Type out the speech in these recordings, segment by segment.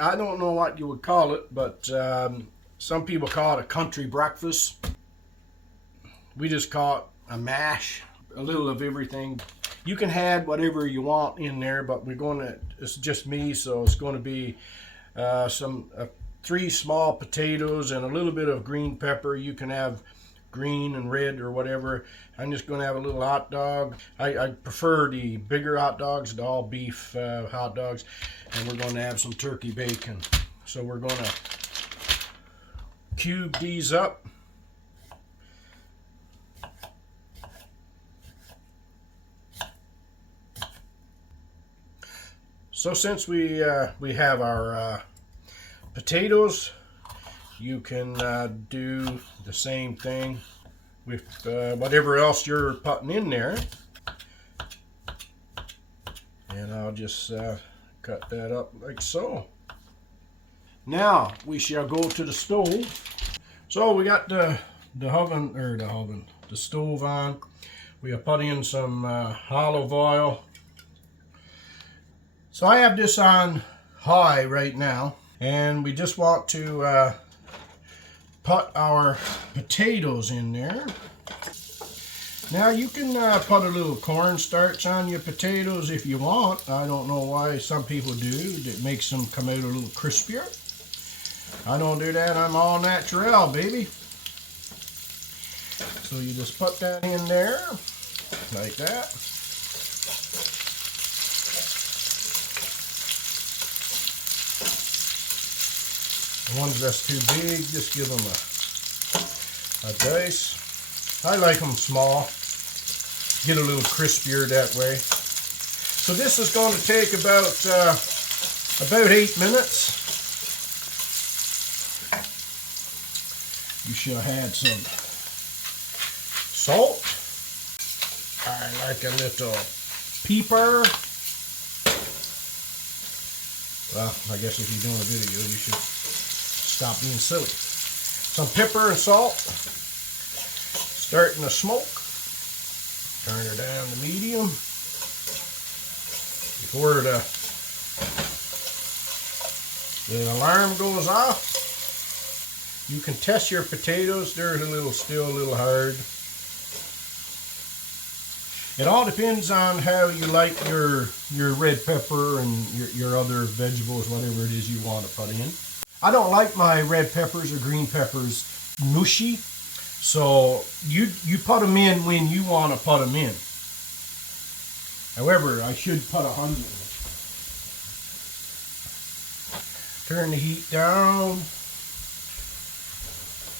I don't know what you would call it, but some people call it a country breakfast. We just call it a mash, a little of everything. You can add whatever you want in there, but it's just me, so it's going to be some 3 small potatoes and a little bit of green pepper. You can have green and red or whatever. I'm just going to have a little hot dog. I prefer the bigger hot dogs, the all beef hot dogs, and we're going to have some turkey bacon. So we're going to cube these up. So since we have our potatoes, you can do the same thing with whatever else you're putting in there. And I'll just cut that up like so. Now we shall go to the stove. So we got the stove on. We have put in some olive oil. So I have this on high right now, and we just want to put our potatoes in there. Now you can put a little cornstarch on your potatoes if you want. I don't know why some people do. It makes them come out a little crispier. I don't do that. I'm all natural, baby. So you just put that in there like that. The ones that's too big, just give them a dice. I like them small. Get a little crispier that way. So this is going to take about 8 minutes. You should have had some salt. I like a little pepper. Well, I guess if you're doing a video, you should stop being silly. Some pepper and salt. Starting to smoke. Turn her down to medium. Before the alarm goes off, you can test your potatoes. They're still a little hard. It all depends on how you like your red pepper and your other vegetables, whatever it is you want to put in. I don't like my red peppers or green peppers mushy, so you put them in when you want to put them in. However, I should put a onion. Turn the heat down.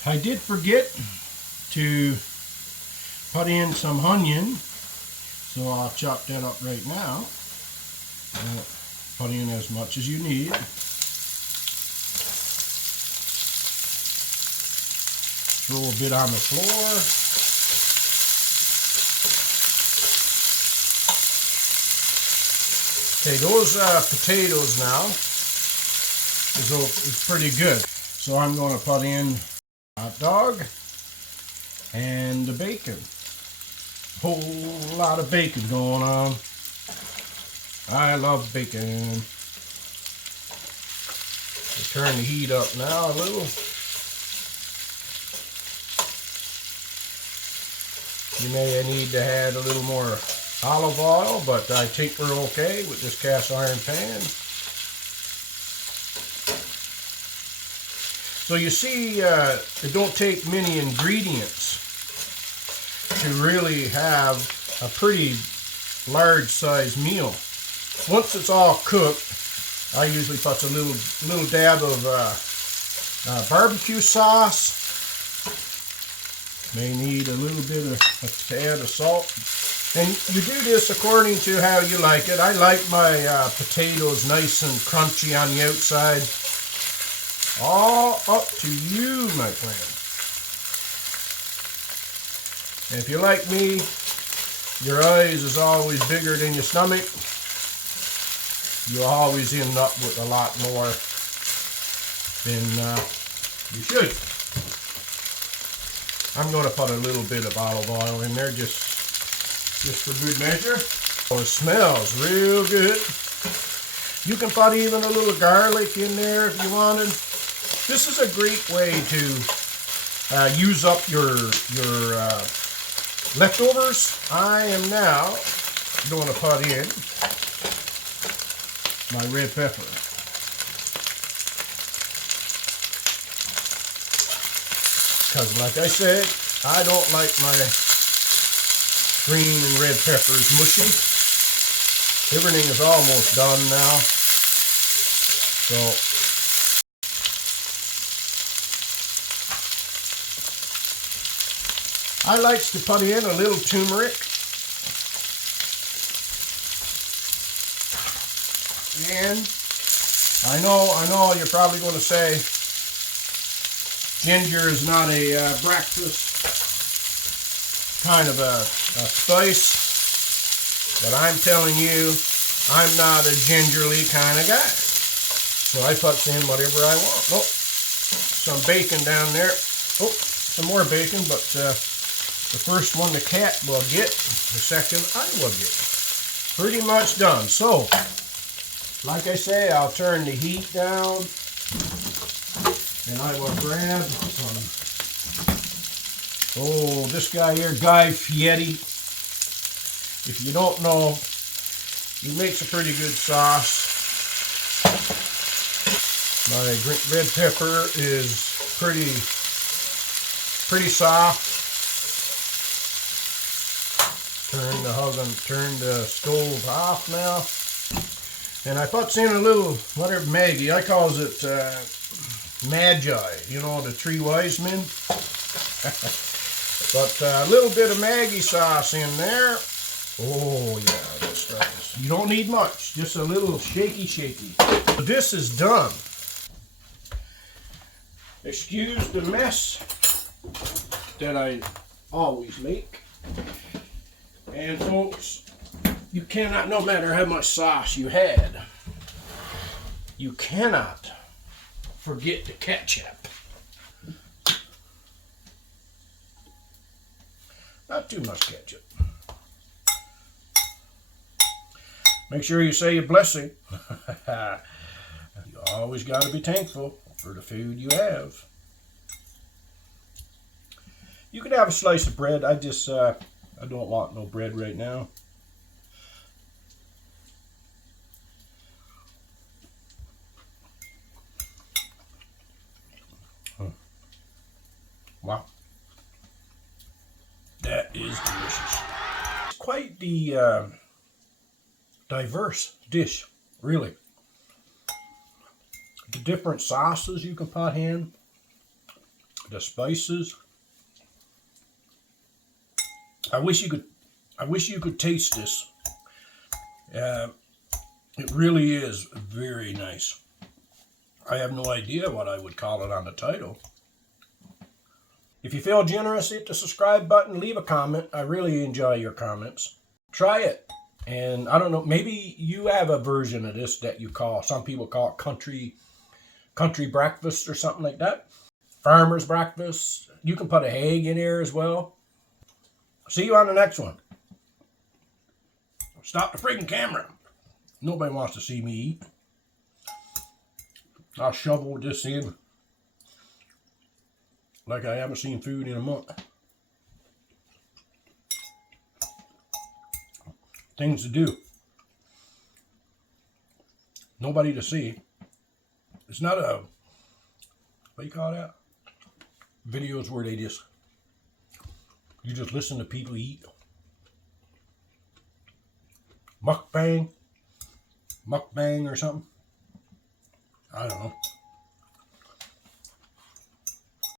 I did forget to put in some onion, so I'll chop that up right now. Put in as much as you need. Throw a bit on the floor. Okay, those potatoes now is pretty good. So I'm going to put in hot dog and the bacon. Whole lot of bacon going on. I love bacon. We'll turn the heat up now a little. You may need to add a little more olive oil, but I think we're okay with this cast iron pan. So you see, it don't take many ingredients to really have a pretty large size meal. Once it's all cooked, I usually put a little dab of barbecue sauce. May need a little bit of a tad of salt. And you do this according to how you like it. I like my potatoes nice and crunchy on the outside. All up to you, my friend. And if you're like me, your eyes is always bigger than your stomach. You always end up with a lot more than you should. I'm going to put a little bit of olive oil in there just for good measure. Oh, it smells real good. You can put even a little garlic in there if you wanted. This is a great way to use up your leftovers. I am now going to put in my red pepper. Because like I said, I don't like my green and red peppers mushy. Everything is almost done now. So I like to put in a little turmeric. And I know you're probably going to say ginger is not a breakfast kind of a spice, but I'm telling you, I'm not a gingerly kind of guy. So I put in whatever I want. Oh, some bacon down there. Oh, some more bacon, but the first one the cat will get, the second I will get. Pretty much done. So, like I say, I'll turn the heat down, and I will grab some, this guy here, Guy Fieri. If you don't know, he makes a pretty good sauce. My red pepper is pretty soft. Turn the stove off now. And I puts in a little, whatever Maggie, I calls it Magi, you know, the three wise men. But a little bit of Maggie sauce in there. Oh yeah, that's nice. You don't need much, just a little shaky. This is done. Excuse the mess that I always make. And folks, you cannot, no matter how much sauce you had, you cannot forget the ketchup. Not too much ketchup. Make sure you say your blessing. You always got to be thankful for the food you have. You could have a slice of bread. I don't want no bread right now. Wow. That is delicious. It's quite the diverse dish, really. The different sauces you can put in, the spices. I wish you could taste this. It really is very nice. I have no idea what I would call it on the title. If you feel generous, hit the subscribe button, leave a comment. I really enjoy your comments. Try it. And I don't know, maybe you have a version of this that you call, some people call it country breakfast or something like that. Farmer's breakfast. You can put a egg in here as well. See you on the next one. Stop the freaking camera. Nobody wants to see me eat. I'll shovel this in like I haven't seen food in a month. Things to do. Nobody to see. It's not a, what do you call that? Videos where you just listen to people eat. Mukbang or something. I don't know.